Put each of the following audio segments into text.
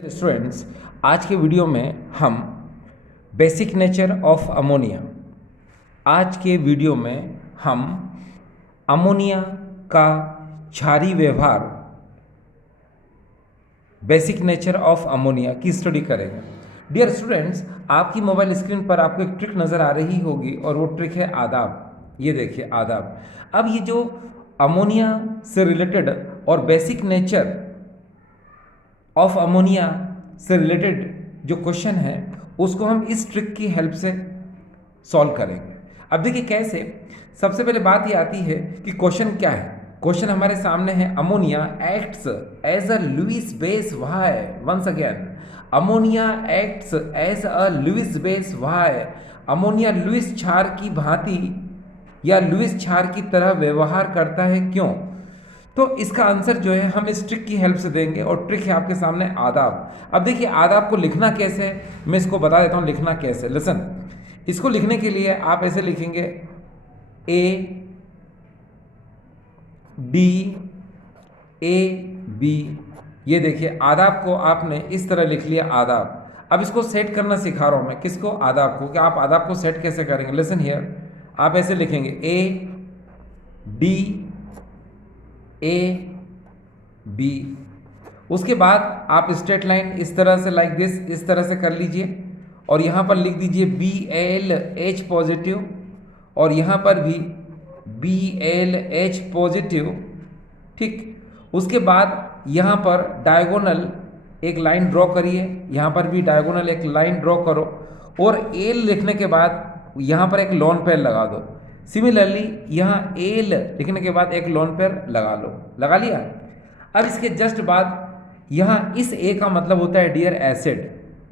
Students, आज के video में हम बेसिक नेचर ऑफ अमोनिया आज के वीडियो में हम अमोनिया का क्षारीय व्यवहार बेसिक नेचर ऑफ अमोनिया की स्टडी करेंगे। डियर स्टूडेंट्स, आपकी मोबाइल स्क्रीन पर आपको एक ट्रिक नज़र आ रही होगी और वो ट्रिक है आदाब। ये देखिए आदाब। अब ये जो अमोनिया से रिलेटेड और बेसिक नेचर ऑफ अमोनिया से रिलेटेड जो क्वेश्चन है उसको हम इस ट्रिक की हेल्प से सॉल्व करेंगे। अब देखिए कैसे। सबसे पहले बात ये आती है कि क्वेश्चन क्या है। क्वेश्चन हमारे सामने है, ammonia acts as a Lewis base why. Once again, ammonia acts as a Lewis base why. Ammonia Lewis क्षार की भांति या लुईस क्षार की तरह व्यवहार करता है, क्यों? तो इसका आंसर जो है हम इस ट्रिक की हेल्प से देंगे और ट्रिक है आपके सामने आदाब। अब देखिए आदाब को लिखना कैसे है, मैं इसको बता देता हूँ लिखना कैसे। लिसन, इसको लिखने के लिए आप ऐसे लिखेंगे ए डी ए बी। ये देखिए आदाब को आपने इस तरह लिख लिया आदाब। अब इसको सेट करना सिखा रहा हूँ मैं, किसको? आदाब को। कि आप आदाब को सेट कैसे करेंगे। लिसन हियर, आप ऐसे लिखेंगे ए डी ए बी। उसके बाद आप स्ट्रेट लाइन इस तरह से लाइक दिस, इस तरह से कर लीजिए और यहाँ पर लिख दीजिए बी एल एच पॉजिटिव और यहाँ पर भी बी एल एच पॉजिटिव। ठीक, उसके बाद यहाँ पर डायगोनल एक लाइन ड्रॉ करिए, यहाँ पर भी डायगोनल एक लाइन ड्रॉ करो और एल लिखने के बाद यहाँ पर एक लोन पेयर लगा दो। सिमिलरली यहाँ एल लिखने के बाद एक लोन पेयर लगा लो। लगा लिया। अब इसके जस्ट बाद यहाँ इस ए का मतलब होता है डियर एसिड।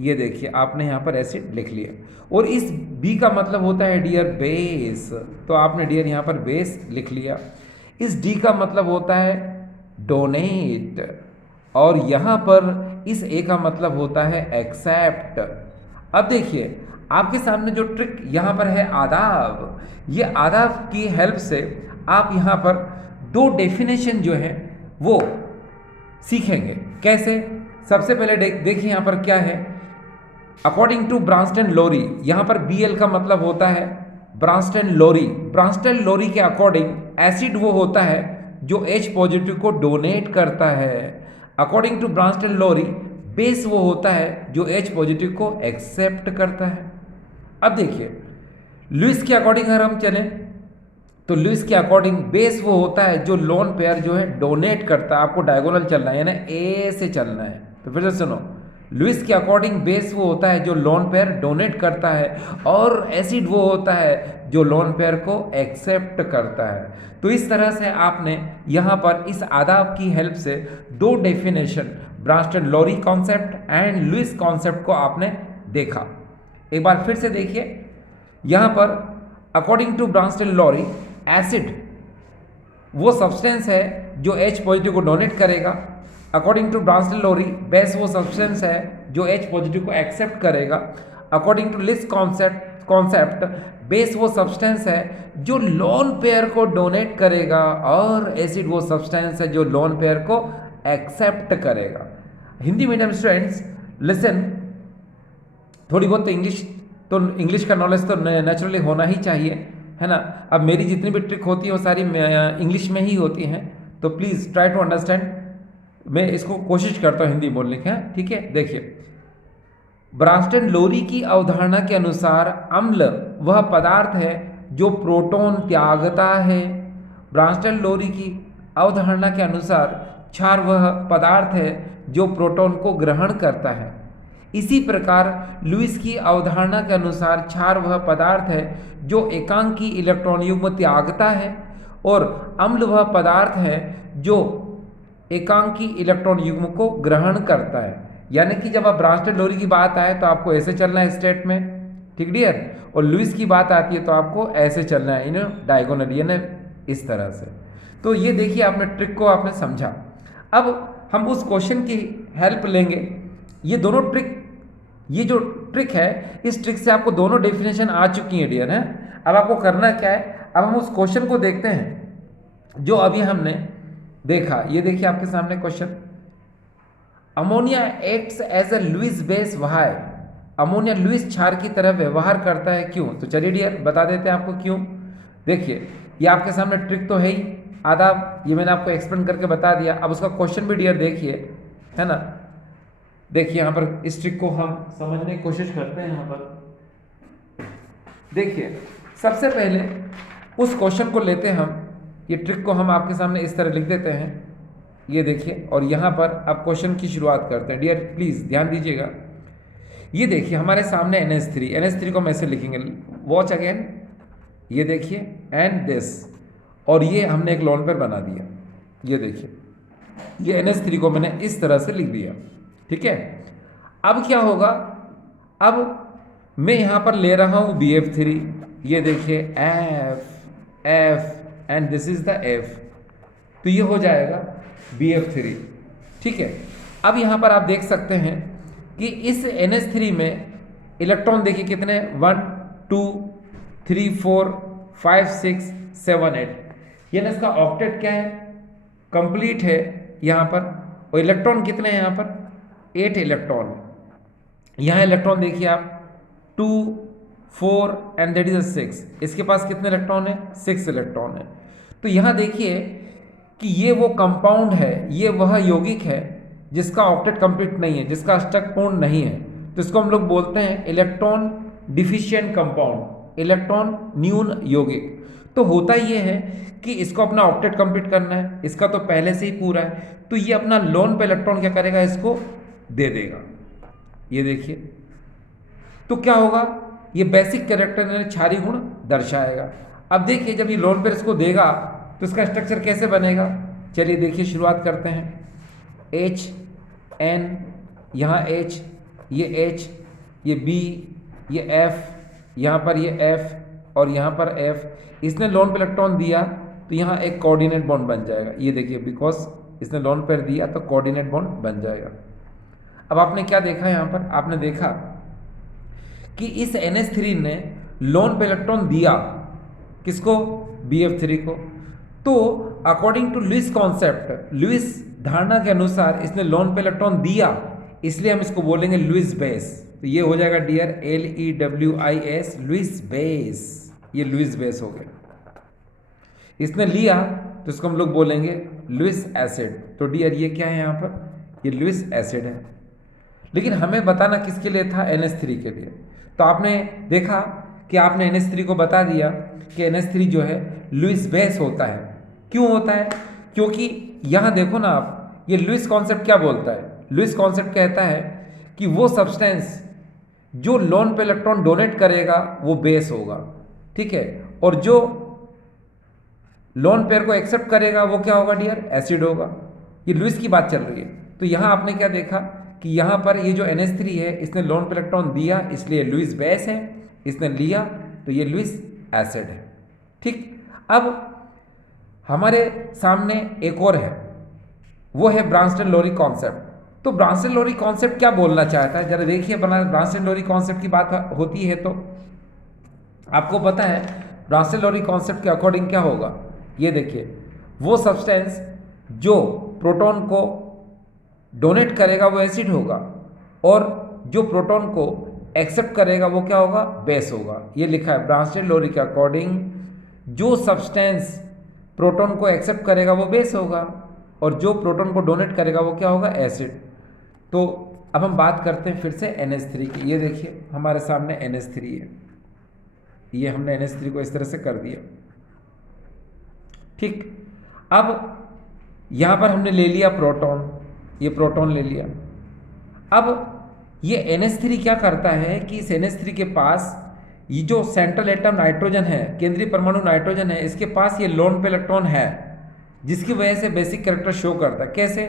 ये देखिए आपने यहाँ पर एसिड लिख लिया और इस बी का मतलब होता है डियर बेस, तो आपने डियर यहाँ पर बेस लिख लिया। इस डी का मतलब होता है डोनेट और यहाँ पर इस ए का मतलब होता है एक्सेप्ट। अब देखिए आपके सामने जो ट्रिक यहाँ पर है आदाब, ये आदाब की हेल्प से आप यहाँ पर दो डेफिनेशन जो है वो सीखेंगे। कैसे? सबसे पहले देखिए यहाँ पर क्या है। अकॉर्डिंग टू ब्रांस्टन लोरी, यहाँ पर बी एल का मतलब होता है ब्रांस्टन लोरी। ब्रांस्टन लोरी के अकॉर्डिंग एसिड वो होता है जो एच पॉजिटिव को डोनेट करता है। According to Bronsted Lowry base वो होता है जो एच पॉजिटिव को एक्सेप्ट करता है। अब देखिए लुईस के अकॉर्डिंग अगर हम चलें तो लुईस के अकॉर्डिंग बेस वो होता है जो लोन पेयर जो है डोनेट करता है। आपको डायगोनल चलना है, यानी ए से चलना है। तो फिर से सुनो, लुईस के अकॉर्डिंग बेस वो होता है जो लोन पेयर डोनेट करता है और एसिड वो होता है जो लोन पेयर को एक्सेप्ट करता है। तो इस तरह से आपने यहाँ पर इस आदाब की हेल्प से दो definition, Bronsted Lowry concept and Lewis concept को आपने देखा। एक बार फिर से देखिए, यहाँ पर according to Bronsted Lowry acid वो सब्सटेंस है जो एच पॉजिटिव को डोनेट करेगा। According to Bronsted Lowry base वो सब्सटेंस है जो एच पॉजिटिव को एक्सेप्ट करेगा। According to Lewis concept base वो सब्सटेंस है जो लोन पेयर को डोनेट करेगा और एसिड वो सब्सटेंस है जो लोन पेयर को एक्सेप्ट करेगा। हिंदी मीडियम स्टूडेंट्स लिसन, थोड़ी बहुत तो इंग्लिश का नॉलेज तो नेचुरली होना ही चाहिए, है ना। अब मेरी जितनी भी ट्रिक होती है वो सारी इंग्लिश में ही होती हैं, तो प्लीज़ ट्राई टू अंडरस्टैंड। मैं इसको कोशिश करता हूँ हिंदी बोलने की, ठीक है। देखिए, ब्रांस्टन लोरी की अवधारणा के अनुसार अम्ल वह पदार्थ है जो प्रोटॉन त्यागता है। ब्रांस्टन लोरी की अवधारणा के अनुसार क्षार वह पदार्थ है जो प्रोटॉन को ग्रहण करता है। इसी प्रकार लुईस की अवधारणा के अनुसार क्षार वह पदार्थ है जो एकांकी इलेक्ट्रॉन युग्म त्यागता है और अम्ल वह पदार्थ है जो एकांकी इलेक्ट्रॉन युग्म को ग्रहण करता है। यानी कि जब आप ब्रांस्टन लोरी की बात आए तो आपको ऐसे चलना है स्ट्रेट में, ठीक डियर, और लुईस की बात आती है तो आपको ऐसे चलना है डायगोनल, यानी इस तरह से। तो ये देखिए आपने ट्रिक को आपने समझा। अब हम उस क्वेश्चन की हेल्प लेंगे। ये दोनों ट्रिक, ये जो ट्रिक है इस ट्रिक से आपको दोनों डेफिनेशन आ चुकी हैं डियर, है। अब आपको करना क्या है, अब हम उस क्वेश्चन को देखते हैं जो अभी हमने देखा। ये देखिए आपके सामने question, ammonia acts as a Lewis base why, ammonia Lewis क्षार की तरह व्यवहार करता है, क्यों? तो चलिए डियर बता देते हैं आपको क्यों। देखिए ये आपके सामने ट्रिक तो है ही, आदाब ये मैंने आपको एक्सप्लेन करके बता दिया। अब उसका क्वेश्चन भी डियर देखिए, है ना। देखिए यहाँ पर इस ट्रिक को हम समझने की कोशिश करते हैं। यहाँ पर देखिए सबसे पहले उस क्वेश्चन को लेते हैं हम, ये ट्रिक को हम आपके सामने इस तरह लिख देते हैं, ये देखिए, और यहाँ पर अब क्वेश्चन की शुरुआत करते हैं। डियर प्लीज़ ध्यान दीजिएगा, ये देखिए हमारे सामने NH3, NH3 को हम ऐसे लिखेंगे, वॉच अगेन, ये देखिए एंड दिस, और ये हमने एक लोन पेयर बना दिया, ये देखिए ये NH3 को मैंने इस तरह से लिख दिया, ठीक है। अब क्या होगा, अब मैं यहाँ पर ले रहा हूँ BF3, ये देखिए F F and this is the F, तो ये हो जाएगा BF3, ठीक है। अब यहाँ पर आप देख सकते हैं कि इस NH3 में इलेक्ट्रॉन देखिए कितने, 1 2 3 4 5 6 7 8, यानी इसका ऑक्टेट क्या है, कंप्लीट है यहाँ पर। और इलेक्ट्रॉन कितने हैं यहाँ पर, 8 इलेक्ट्रॉन है। यहाँ इलेक्ट्रॉन देखिए आप 2 4 एंड दैट इज 6, इसके पास कितने इलेक्ट्रॉन है, 6 इलेक्ट्रॉन है। तो यहाँ देखिए कि ये वो कंपाउंड है, ये वह यौगिक है जिसका ऑक्टेट कंप्लीट नहीं है, जिसका अष्टक पूर्ण नहीं है, तो इसको हम लोग बोलते हैं इलेक्ट्रॉन डिफिशिएंट कंपाउंड, इलेक्ट्रॉन न्यून यौगिक। तो होता ये है कि इसको अपना ऑक्टेट कंप्लीट करना है, इसका तो पहले से ही पूरा है, तो ये अपना लोन पे इलेक्ट्रॉन क्या करेगा, इसको दे देगा, ये देखिए। तो क्या होगा, ये बेसिक कैरेक्टर यानी क्षारीय गुण दर्शाएगा। अब देखिए जब ये लोन पेयर इसको देगा तो इसका स्ट्रक्चर कैसे बनेगा, चलिए देखिए शुरुआत करते हैं। H N, यहाँ H, ये H, ये B, ये F, यहाँ पर ये F और यहाँ पर F। इसने लोन पे इलेक्ट्रॉन दिया तो यहाँ एक कोऑर्डिनेट बॉन्ड बन जाएगा, ये देखिए, बिकॉज इसने लोन पेयर दिया तो कोऑर्डिनेट बॉन्ड बन जाएगा। अब आपने क्या देखा यहाँ पर, आपने देखा कि इस NH3 ने लोन पे इलेक्ट्रॉन दिया किसको, BF3 को। तो according to Lewis concept, Lewis धारणा के अनुसार इसने लोन पे इलेक्ट्रॉन दिया, इसलिए हम इसको बोलेंगे लुईस बेस। तो ये हो जाएगा डियर LEWIS, लुईस बेस, ये लुईस बेस हो गया। इसने लिया तो इसको हम लोग बोलेंगे लुईस एसिड। तो डियर ये क्या है यहाँ पर, ये लुईस एसिड है। लेकिन हमें बताना किसके लिए था, NH3 के लिए। तो आपने देखा कि आपने NH3 को बता दिया कि NH3 जो है लुईस बेस होता है। क्यों होता है, क्योंकि यहाँ देखो ना आप, ये लुईस कॉन्सेप्ट क्या बोलता है, लुईस कॉन्सेप्ट कहता है कि वो सब्सटेंस जो लोन पे इलेक्ट्रॉन डोनेट करेगा वो बेस होगा, ठीक है, और जो लोन पेयर को एक्सेप्ट करेगा वो क्या होगा डियर, एसिड होगा। ये लुईस की बात चल रही है। तो यहाँ आपने क्या देखा कि यहाँ पर ये जो NH3 है इसने लोन पे इलेक्ट्रॉन दिया, इसलिए लुईस बेस है, इसने लिया तो ये लुईस एसिड है, ठीक। अब हमारे सामने एक और है, वो है ब्रांस्टन-लोरी कॉन्सेप्ट। तो ब्रांस्टन-लोरी कॉन्सेप्ट क्या बोलना चाहता है, जरा देखिए। ब्रांस्टन-लोरी कॉन्सेप्ट की बात होती है तो आपको पता है ब्रांस्टन-लोरी कॉन्सेप्ट के अकॉर्डिंग क्या होगा, ये देखिए, वो सब्सटेंस जो प्रोटॉन को डोनेट करेगा वो एसिड होगा, और जो प्रोटॉन को एक्सेप्ट करेगा वो क्या होगा, बेस होगा। ये लिखा है ब्रांस्टन-लोरी के अकॉर्डिंग, जो सब्सटेंस प्रोटॉन को एक्सेप्ट करेगा वो बेस होगा, और जो प्रोटॉन को डोनेट करेगा वो क्या होगा, एसिड। तो अब हम बात करते हैं फिर से NH3 की। ये देखिए हमारे सामने NH3 है, ये हमने NH3 को इस तरह से कर दिया, ठीक। अब यहाँ पर हमने ले लिया प्रोटॉन, ये प्रोटॉन ले लिया। अब ये NH3 क्या करता है कि इस NH3 के पास ये जो सेंट्रल एटम नाइट्रोजन है, केंद्रीय परमाणु नाइट्रोजन है, इसके पास ये लोन पे इलेक्ट्रॉन है, जिसकी वजह से बेसिक कैरेक्टर शो करता है। कैसे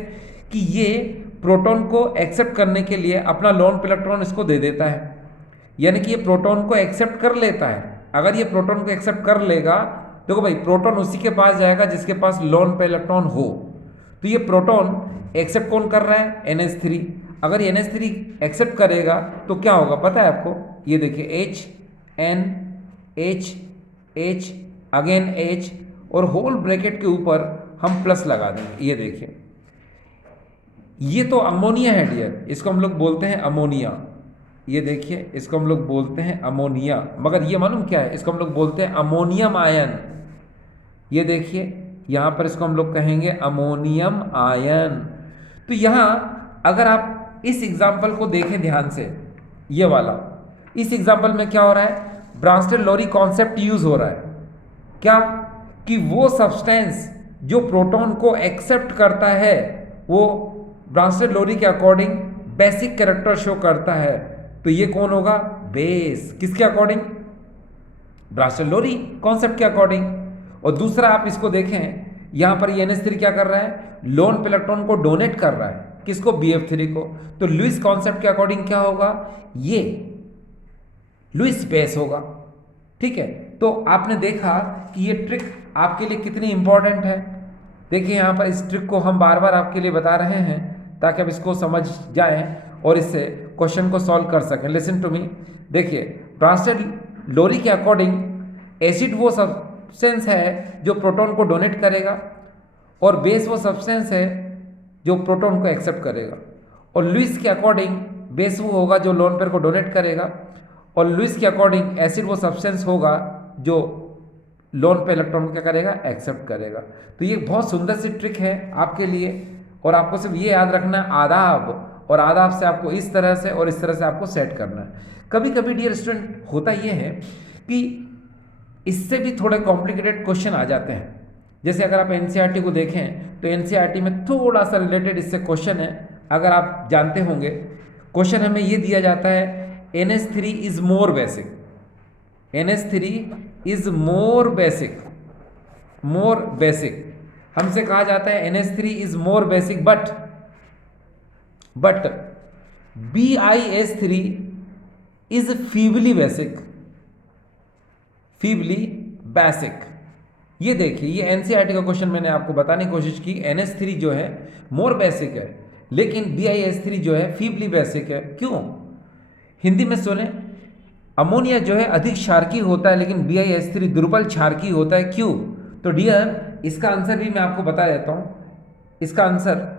कि ये प्रोटॉन को एक्सेप्ट करने के लिए अपना लोन पे इलेक्ट्रॉन इसको दे देता है, यानी कि ये प्रोटॉन को एक्सेप्ट कर लेता है। अगर ये प्रोटॉन को एक्सेप्ट कर लेगा, देखो भाई, प्रोटॉन उसी के पास जाएगा जिसके पास लोन पे इलेक्ट्रॉन हो। तो ये प्रोटॉन एक्सेप्ट कौन कर रहा है, NH3। अगर ये NH3 एक्सेप्ट करेगा तो क्या होगा पता है आपको, ये देखिए H N H H again H, और होल ब्रैकेट के ऊपर हम प्लस लगा देंगे, ये देखिए। ये तो अमोनिया है डियर, इसको हम लोग बोलते हैं अमोनिया। ये देखिए, इसको हम लोग बोलते हैं अमोनिया, मगर ये मालूम क्या है, इसको हम लोग बोलते हैं अमोनियम आयन। ये देखिए यहाँ पर इसको हम लोग कहेंगे अमोनियम आयन। तो यहाँ अगर आप इस एग्जाम्पल को देखें ध्यान से, ये वाला, इस एग्जाम्पल में क्या हो रहा है, ब्रांस्टेड लोरी कॉन्सेप्ट यूज हो रहा है। क्या कि वो सब्सटेंस जो प्रोटॉन को एक्सेप्ट करता है वो ब्रांस्टेड लोरी के अकॉर्डिंग बेसिक कैरेक्टर शो करता है। तो ये कौन होगा, बेस, किसके अकॉर्डिंग, ब्रांस्टेड लोरी कॉन्सेप्ट के अकॉर्डिंग। और दूसरा आप इसको देखें, यहां पर ये NH3 क्या कर रहा है, लोन पे इलेक्ट्रॉन को डोनेट कर रहा है, किसको, BF3 को। तो लुईस कॉन्सेप्ट के अकॉर्डिंग क्या होगा, ये लुईस बेस होगा। ठीक है, तो आपने देखा कि ये ट्रिक आपके लिए कितनी इंपॉर्टेंट है। देखिए यहाँ पर इस ट्रिक को हम बार बार आपके लिए बता रहे हैं ताकि आप इसको समझ जाएं और इससे क्वेश्चन को सॉल्व कर सकें। लिसन टू मी, देखिए ब्रांस्टेड लोरी के अकॉर्डिंग एसिड वो सब्सटेंस है जो प्रोटॉन को डोनेट करेगा और बेस वो सब्सटेंस है जो प्रोटॉन को एक्सेप्ट करेगा। और लुईस के अकॉर्डिंग बेस वो होगा जो लोन पेयर को डोनेट करेगा और लुईस के अकॉर्डिंग एसिड वो सब्सटेंस होगा जो लोन पे इलेक्ट्रॉन को क्या करेगा, एक्सेप्ट करेगा। तो ये बहुत सुंदर सी ट्रिक है आपके लिए और आपको सिर्फ ये याद रखना है आदाब, और आदाब से आपको इस तरह से और इस तरह से आपको सेट करना है। कभी कभी डियर स्टूडेंट होता ये है कि इससे भी थोड़े कॉम्प्लिकेटेड क्वेश्चन आ जाते हैं। जैसे अगर आप NCERT को देखें तो NCERT में थोड़ा सा रिलेटेड इससे क्वेश्चन है, अगर आप जानते होंगे। क्वेश्चन हमें ये दिया जाता है NH3 is more basic, NH3 is more basic, more basic. हमसे कहा जाता है NH3 is more basic but BiS3 is feebly basic, feebly basic. ये देखिए, ये NCERT का क्वेश्चन मैंने आपको बताने की कोशिश की। NH3 जो है मोर बेसिक है लेकिन BiS3 जो है फीबली बेसिक है। क्यों, हिंदी में सुने, अमोनिया जो है अधिक क्षारकीय होता है लेकिन BiS3 दुर्बल क्षारकीय होता है। क्यों, तो डियर इसका आंसर भी मैं आपको बता देता हूं। इसका आंसर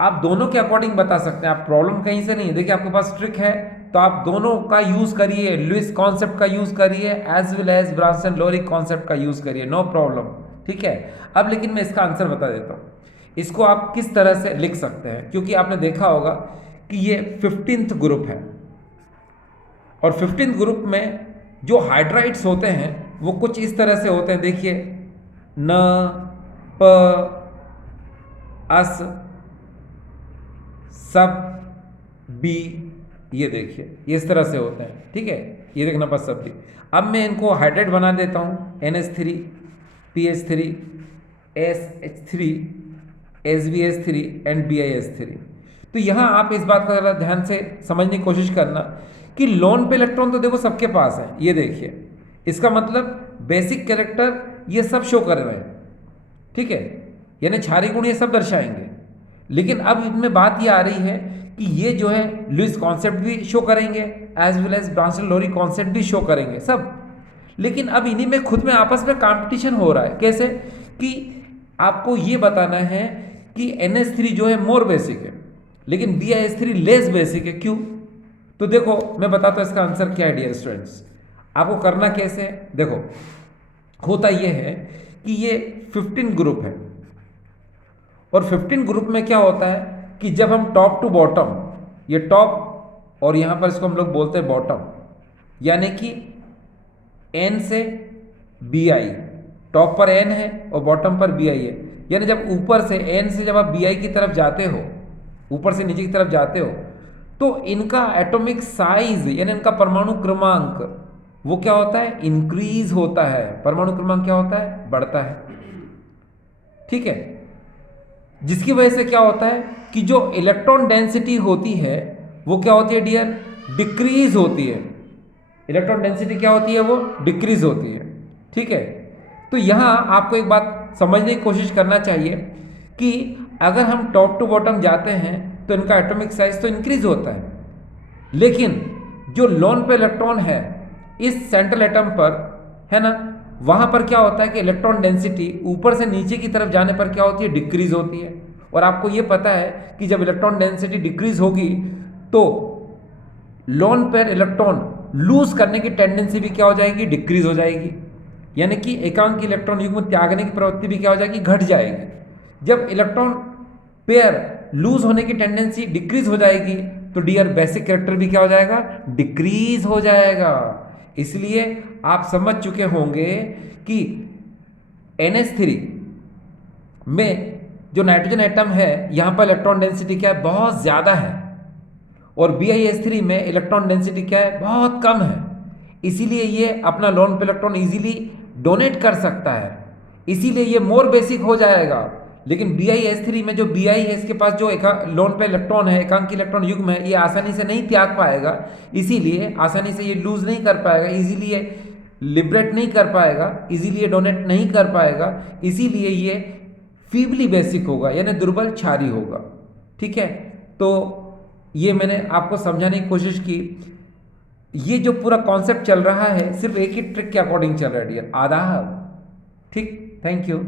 आप दोनों के अकॉर्डिंग बता सकते हैं, आप प्रॉब्लम कहीं से नहीं। देखिए आपके पास ट्रिक है तो आप दोनों का यूज करिए, लुईस कॉन्सेप्ट का यूज करिए as well as ब्रांस्टन Lowry concept का यूज करिए, नो प्रॉब्लम। ठीक है, अब लेकिन मैं इसका आंसर बता देता हूं। इसको आप किस तरह से लिख सकते हैं, क्योंकि आपने देखा होगा कि ये 15th ग्रुप है और 15th ग्रुप में जो हाइड्राइड्स होते हैं वो कुछ इस तरह से होते हैं। देखिए न, प, अस, सब, बी, ये देखिए ये इस तरह से होते हैं। ठीक है, ये देखना बस सब भी। अब मैं इनको हाइड्राइड बना देता हूँ, NH3, PH3, SH3, SbS3 and BiS3। तो यहाँ आप इस बात का ध्यान से समझने की कोशिश करना कि लोन पे इलेक्ट्रॉन तो देखो सबके पास है, ये देखिए, इसका मतलब बेसिक कैरेक्टर ये सब शो कर रहे हैं। ठीक है, यानी क्षारीय गुण ये सब दर्शाएंगे। लेकिन अब इनमें बात ये आ रही है कि ये जो है लुईस कॉन्सेप्ट भी शो करेंगे as well as ब्रांस्टन Lowry concept भी शो करेंगे सब। लेकिन अब इन्हीं में खुद में आपस में कंपटीशन हो रहा है। कैसे कि आपको ये बताना है कि NH3 जो है मोर बेसिक है लेकिन BiS3 लेस बेसिक है। क्यों, तो देखो मैं बताता हूँ इसका आंसर क्या है डियर स्टूडेंट्स। आपको करना कैसे है, देखो होता यह है कि ये 15 ग्रुप है और 15 ग्रुप में क्या होता है कि जब हम टॉप टू बॉटम, ये टॉप और यहां पर इसको हम लोग बोलते हैं बॉटम, यानी कि N से Bi, टॉप पर N है और बॉटम पर Bi है। यानी जब ऊपर से N से जब आप Bi की तरफ जाते हो, ऊपर से नीचे की तरफ जाते हो, तो इनका एटॉमिक साइज यानी इनका परमाणु क्रमांक वो क्या होता है, इंक्रीज होता है। परमाणु क्रमांक क्या होता है, बढ़ता है। ठीक है, जिसकी वजह से क्या होता है कि जो इलेक्ट्रॉन डेंसिटी होती है वो क्या होती है डियर, डिक्रीज होती है। इलेक्ट्रॉन डेंसिटी क्या होती है, वो डिक्रीज होती है। ठीक है, तो यहां आपको एक बात समझने की कोशिश करना चाहिए कि अगर हम टॉप टू बॉटम जाते हैं तो इनका एटॉमिक साइज तो इंक्रीज होता है, लेकिन जो लोन पे इलेक्ट्रॉन है इस सेंट्रल एटम पर, है ना, वहां पर क्या होता है कि इलेक्ट्रॉन डेंसिटी ऊपर से नीचे की तरफ जाने पर क्या होती है, डिक्रीज होती है। और आपको ये पता है कि जब इलेक्ट्रॉन डेंसिटी डिक्रीज होगी तो लोन पेयर इलेक्ट्रॉन लूज करने की टेंडेंसी भी क्या हो जाएगी, डिक्रीज हो जाएगी, यानी कि एकांक इलेक्ट्रॉन युग्म त्यागने की प्रवृत्ति भी क्या हो जाएगी, घट जाएगी। जब इलेक्ट्रॉन पेयर लूज होने की टेंडेंसी डिक्रीज हो जाएगी तो डियर बेसिक कैरेक्टर भी क्या हो जाएगा, डिक्रीज हो जाएगा। इसलिए आप समझ चुके होंगे कि NH3 में जो नाइट्रोजन एटम है यहां पर इलेक्ट्रॉन डेंसिटी क्या है, बहुत ज्यादा है, और BiS3 में इलेक्ट्रॉन डेंसिटी क्या है, बहुत कम है। इसीलिए ये अपना लोन पे इलेक्ट्रॉन इजीली डोनेट कर सकता है, इसीलिए ये मोर बेसिक हो जाएगा। लेकिन BiS3 में जो Bi है, इसके पास जो लोन पे इलेक्ट्रॉन है, एकांकी इलेक्ट्रॉन युग्म है, ये आसानी से नहीं त्याग पाएगा, इसीलिए आसानी से ये लूज नहीं कर पाएगा, इजीली ये लिबरेट नहीं कर पाएगा, इजीली ये डोनेट नहीं कर पाएगा, इसीलिए ये फीबली बेसिक होगा, यानी दुर्बल क्षारीय होगा। ठीक है, तो ये मैंने आपको समझाने की कोशिश की। ये जो पूरा कॉन्सेप्ट चल रहा है सिर्फ एक ही ट्रिक के अकॉर्डिंग चल रहा है डियर, आदाब। ठीक, थैंक यू।